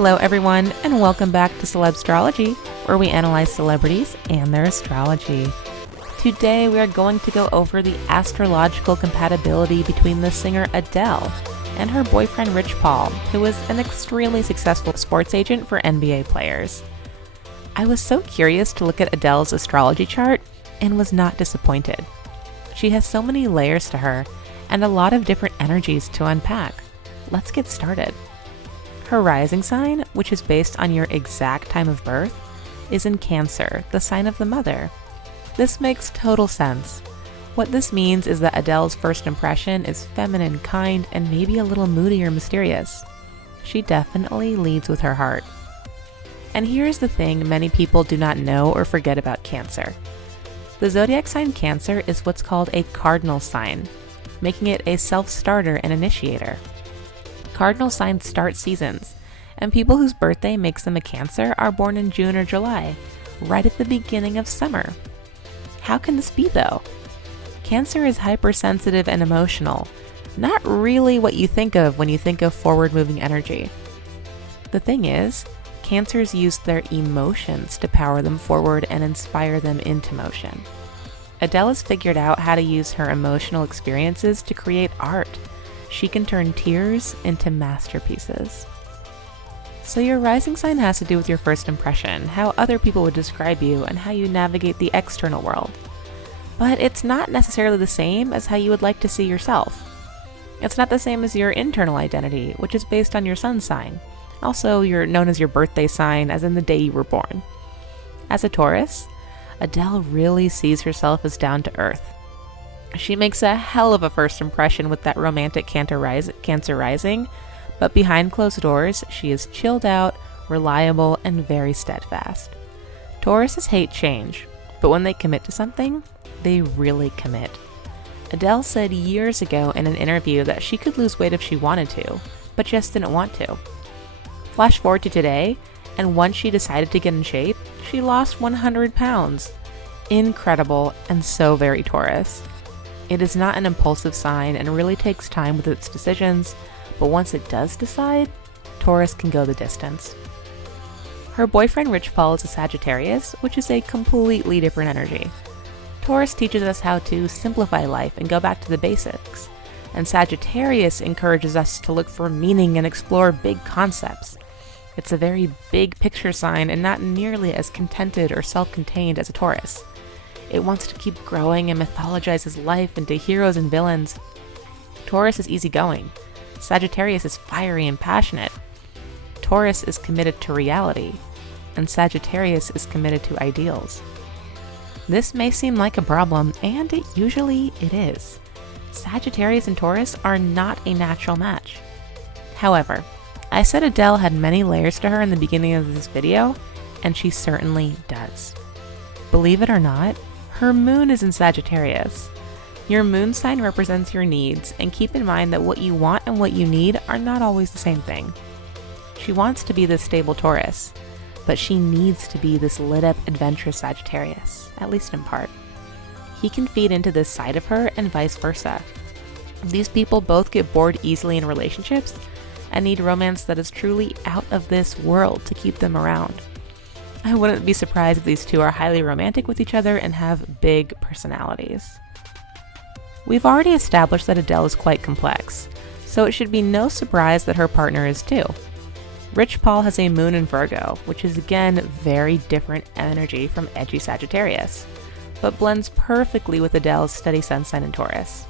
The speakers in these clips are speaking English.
Hello everyone, and welcome back to Celebstrology, where we analyze celebrities and their astrology. Today we are going to go over the astrological compatibility between the singer Adele and her boyfriend Rich Paul, who was an extremely successful sports agent for NBA players. I was so curious to look at Adele's astrology chart and was not disappointed. She has so many layers to her and a lot of different energies to unpack. Let's get started. Her rising sign, which is based on your exact time of birth, is in Cancer, the sign of the mother. This makes total sense. What this means is that Adele's first impression is feminine, kind, and maybe a little moody or mysterious. She definitely leads with her heart. And here's the thing many people do not know or forget about Cancer. The zodiac sign Cancer is what's called a cardinal sign, making it a self-starter and initiator. Cardinal signs start seasons, and people whose birthday makes them a Cancer are born in June or July, right at the beginning of summer. How can this be though? Cancer is hypersensitive and emotional, not really what you think of when you think of forward-moving energy. The thing is, Cancers use their emotions to power them forward and inspire them into motion. Adele has figured out how to use her emotional experiences to create art. She can turn tears into masterpieces. So your rising sign has to do with your first impression, how other people would describe you, and how you navigate the external world. But it's not necessarily the same as how you would like to see yourself. It's not the same as your internal identity, which is based on your sun sign. Also, you're known as your birthday sign, as in the day you were born. As a Taurus, Adele really sees herself as down to earth. She makes a hell of a first impression with that romantic Cancer rising, but behind closed doors, she is chilled out, reliable, and very steadfast. Tauruses hate change, but when they commit to something, they really commit. Adele said years ago in an interview that she could lose weight if she wanted to, but just didn't want to. Flash forward to today, and once she decided to get in shape, she lost 100 pounds. Incredible, and so very Taurus. It is not an impulsive sign and really takes time with its decisions, but once it does decide, Taurus can go the distance. Her boyfriend Rich Paul is a Sagittarius, which is a completely different energy. Taurus teaches us how to simplify life and go back to the basics, and Sagittarius encourages us to look for meaning and explore big concepts. It's a very big picture sign and not nearly as contented or self-contained as a Taurus. It wants to keep growing and mythologizes life into heroes and villains. Taurus is easygoing. Sagittarius is fiery and passionate. Taurus is committed to reality, and Sagittarius is committed to ideals. This may seem like a problem, and it usually is. Sagittarius and Taurus are not a natural match. However, I said Adele had many layers to her in the beginning of this video, and she certainly does. Believe it or not, her moon is in Sagittarius. Your moon sign represents your needs, and keep in mind that what you want and what you need are not always the same thing. She wants to be this stable Taurus, but she needs to be this lit-up, adventurous Sagittarius, at least in part. He can feed into this side of her and vice versa. These people both get bored easily in relationships and need romance that is truly out of this world to keep them around. I wouldn't be surprised if these two are highly romantic with each other and have big personalities. We've already established that Adele is quite complex, so it should be no surprise that her partner is too. Rich Paul has a moon in Virgo, which is again very different energy from edgy Sagittarius, but blends perfectly with Adele's steady sun sign in Taurus.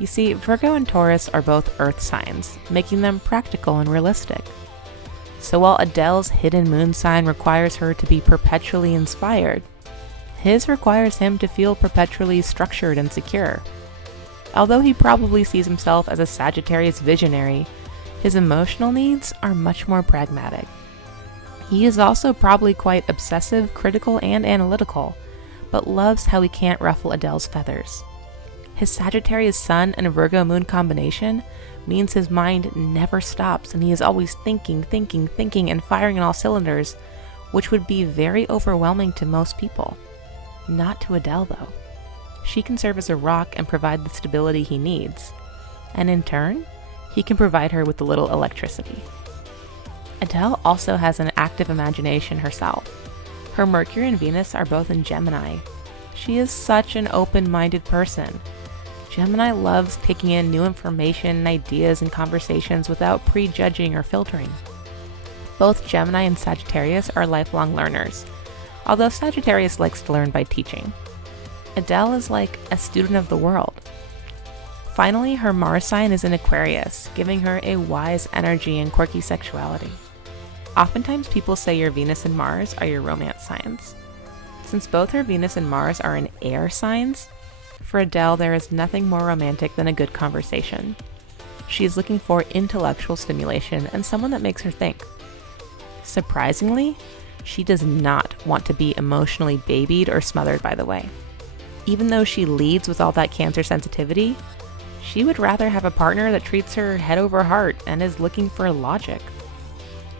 You see, Virgo and Taurus are both earth signs, making them practical and realistic. So while Adele's hidden moon sign requires her to be perpetually inspired, his requires him to feel perpetually structured and secure. Although he probably sees himself as a Sagittarius visionary, his emotional needs are much more pragmatic. He is also probably quite obsessive, critical, and analytical, but loves how he can't ruffle Adele's feathers. His Sagittarius sun and Virgo moon combination means his mind never stops and he is always thinking, and firing on all cylinders, which would be very overwhelming to most people. Not to Adele though. She can serve as a rock and provide the stability he needs, and in turn, he can provide her with a little electricity. Adele also has an active imagination herself. Her Mercury and Venus are both in Gemini. She is such an open-minded person. Gemini loves taking in new information and ideas and conversations without prejudging or filtering. Both Gemini and Sagittarius are lifelong learners, although Sagittarius likes to learn by teaching. Adele is like a student of the world. Finally, her Mars sign is in Aquarius, giving her a wise energy and quirky sexuality. Oftentimes people say your Venus and Mars are your romance signs. Since both her Venus and Mars are in air signs, for Adele there is nothing more romantic than a good conversation. She is looking for intellectual stimulation and someone that makes her think. Surprisingly, she does not want to be emotionally babied or smothered by the way. Even though she leads with all that Cancer sensitivity, she would rather have a partner that treats her head over heart and is looking for logic.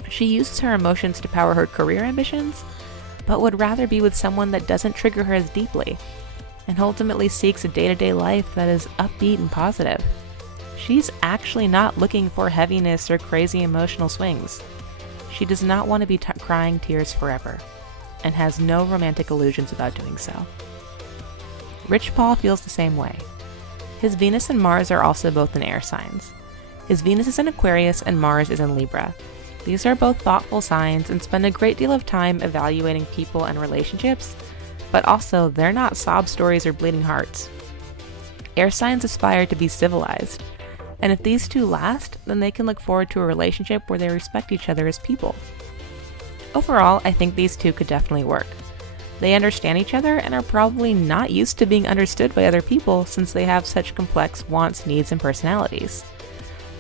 She uses her emotions to power her career ambitions, but would rather be with someone that doesn't trigger her as deeply, and ultimately seeks a day-to-day life that is upbeat and positive. She's actually not looking for heaviness or crazy emotional swings. She does not want to be crying tears forever, and has no romantic illusions about doing so. Rich Paul feels the same way. His Venus and Mars are also both in air signs. His Venus is in Aquarius and Mars is in Libra. These are both thoughtful signs and spend a great deal of time evaluating people and relationships, but also they're not sob stories or bleeding hearts. Air signs aspire to be civilized, and if these two last, then they can look forward to a relationship where they respect each other as people. Overall, I think these two could definitely work. They understand each other and are probably not used to being understood by other people since they have such complex wants, needs, and personalities.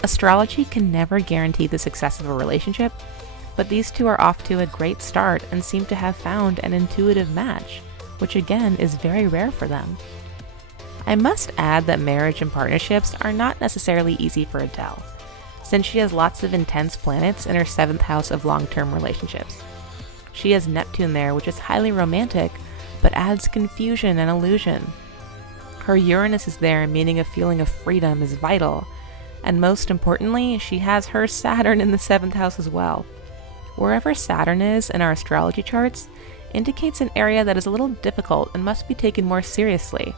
Astrology can never guarantee the success of a relationship, but these two are off to a great start and seem to have found an intuitive match, which again is very rare for them. I must add that marriage and partnerships are not necessarily easy for Adele, since she has lots of intense planets in her 7th house of long-term relationships. She has Neptune there, which is highly romantic, but adds confusion and illusion. Her Uranus is there, meaning a feeling of freedom is vital, and most importantly, she has her Saturn in the 7th house as well. Wherever Saturn is in our astrology charts indicates an area that is a little difficult and must be taken more seriously.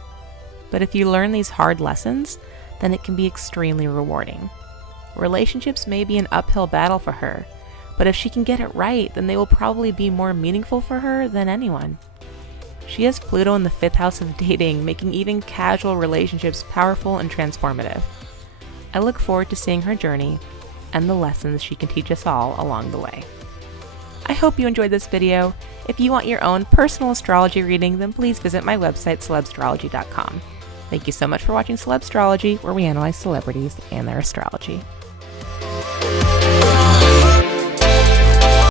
But if you learn these hard lessons, then it can be extremely rewarding. Relationships may be an uphill battle for her, but if she can get it right, then they will probably be more meaningful for her than anyone. She has Pluto in the 5th house of dating, making even casual relationships powerful and transformative. I look forward to seeing her journey and the lessons she can teach us all along the way. I hope you enjoyed this video. If you want your own personal astrology reading, then please visit my website, celebstrology.com. Thank you so much for watching Celebstrology, where we analyze celebrities and their astrology.